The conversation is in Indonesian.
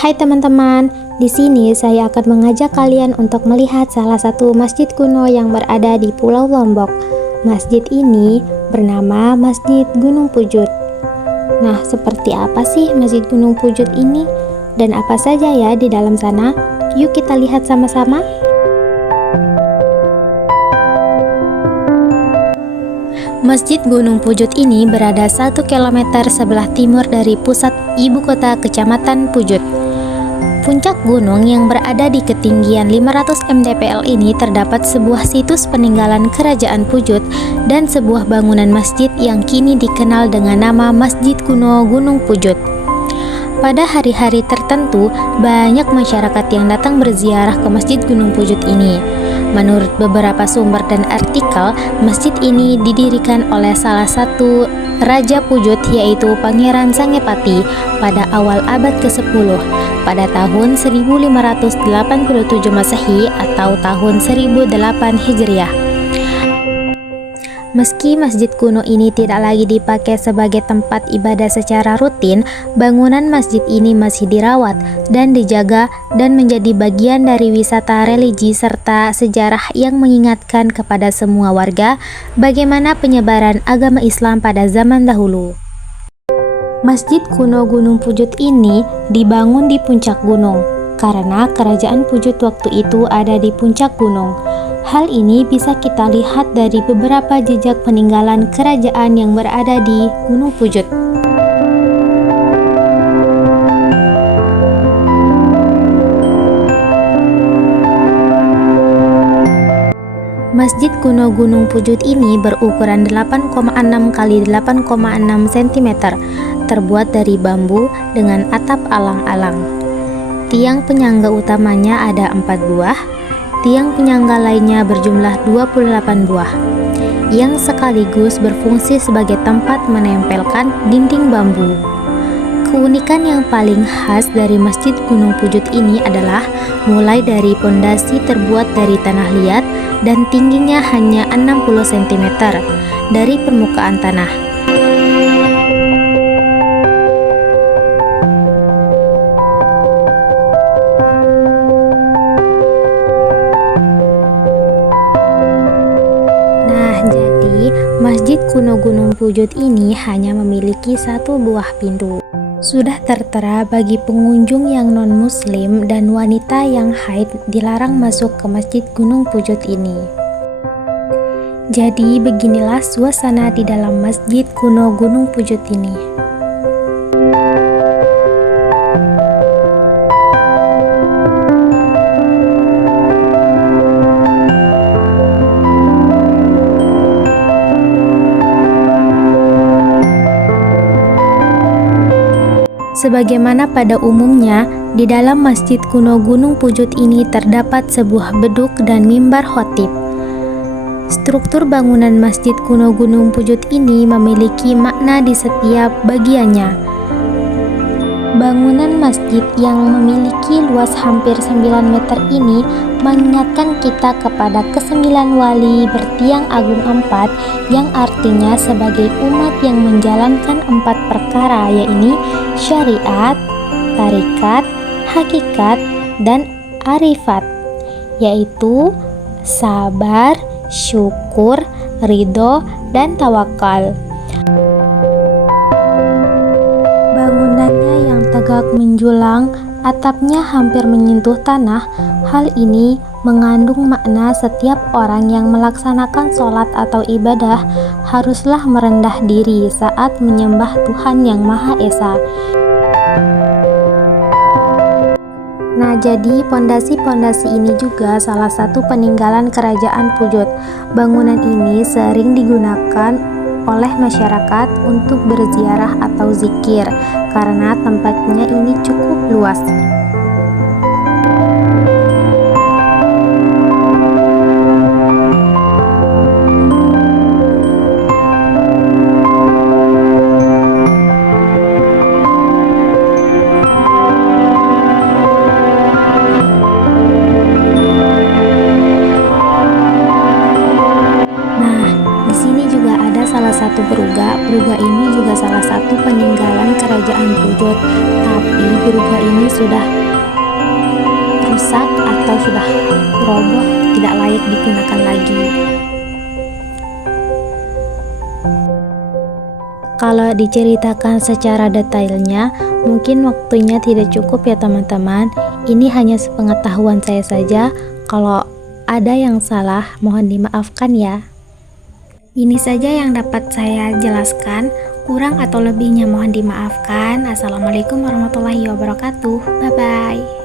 Hai teman-teman, di sini saya akan mengajak kalian untuk melihat salah satu masjid kuno yang berada di Pulau Lombok. Masjid ini bernama Masjid Gunung Pujut. Nah, seperti apa sih Masjid Gunung Pujut ini? Dan apa saja ya di dalam sana? Yuk kita lihat sama-sama. Masjid Gunung Pujut ini berada 1 km sebelah timur dari pusat ibu kota Kecamatan Pujut. Puncak gunung yang berada di ketinggian 500 mdpl ini terdapat sebuah situs peninggalan Kerajaan Pujut dan sebuah bangunan masjid yang kini dikenal dengan nama Masjid Kuno Gunung Pujut. Pada hari-hari tertentu, banyak masyarakat yang datang berziarah ke Masjid Gunung Pujut ini. Menurut beberapa sumber dan artikel, masjid ini didirikan oleh salah satu Raja Pujut, yaitu Pangeran Sangepati pada awal abad ke-10 pada tahun 1587 Masehi atau tahun 1008 Hijriah. Meski masjid kuno ini tidak lagi dipakai sebagai tempat ibadah secara rutin, bangunan masjid ini masih dirawat dan dijaga dan menjadi bagian dari wisata religi serta sejarah yang mengingatkan kepada semua warga bagaimana penyebaran agama Islam pada zaman dahulu. Masjid kuno Gunung Pujut ini dibangun di puncak gunung karena Kerajaan Pujut waktu itu ada di puncak gunung. Hal ini bisa kita lihat dari beberapa jejak peninggalan kerajaan yang berada di Gunung Pujut. Masjid kuno Gunung Pujut ini berukuran 8,6 x 8,6 cm, terbuat dari bambu dengan atap alang-alang. Tiang penyangga utamanya ada 4 buah. Tiang penyangga lainnya berjumlah 28 buah, yang sekaligus berfungsi sebagai tempat menempelkan dinding bambu. Keunikan yang paling khas dari Masjid Gunung Pujut ini adalah mulai dari pondasi terbuat dari tanah liat dan tingginya hanya 60 cm dari permukaan tanah. Masjid kuno Gunung Pujut ini hanya memiliki 1 buah pintu. Sudah tertera bagi pengunjung yang non-muslim dan wanita yang haid dilarang masuk ke Masjid Gunung Pujut ini. Jadi beginilah suasana di dalam Masjid kuno Gunung Pujut ini. Sebagaimana pada umumnya, di dalam Masjid kuno Gunung Pujut ini terdapat sebuah beduk dan mimbar khotib. Struktur bangunan Masjid kuno Gunung Pujut ini memiliki makna di setiap bagiannya. Bangunan masjid yang memiliki luas hampir 9 meter ini mengingatkan kita kepada ke-9 wali bertiang agung 4 yang artinya sebagai umat yang menjalankan 4 perkara, yaitu syariat, tarikat, hakikat, dan arifat, yaitu sabar, syukur, ridho, dan tawakal. Bangunannya yang tegak menjulang, atapnya hampir menyentuh tanah. Hal ini mengandung makna setiap orang yang melaksanakan sholat atau ibadah haruslah merendah diri saat menyembah Tuhan Yang Maha Esa. Nah, jadi pondasi-pondasi ini juga salah satu peninggalan Kerajaan Pujut. Bangunan ini sering digunakan oleh masyarakat untuk berziarah atau zikir karena tempatnya ini cukup luas. Salah satu Beruga ini juga salah satu peninggalan Kerajaan Pujut, tapi Beruga ini sudah rusak atau sudah roboh, tidak layak digunakan lagi. Kalau diceritakan secara detailnya, mungkin waktunya tidak cukup ya teman-teman. Ini hanya sepengetahuan saya saja. Kalau ada yang salah, mohon dimaafkan ya. Ini saja yang dapat saya jelaskan. Kurang atau lebihnya mohon dimaafkan. Assalamualaikum warahmatullahi wabarakatuh. Bye-bye.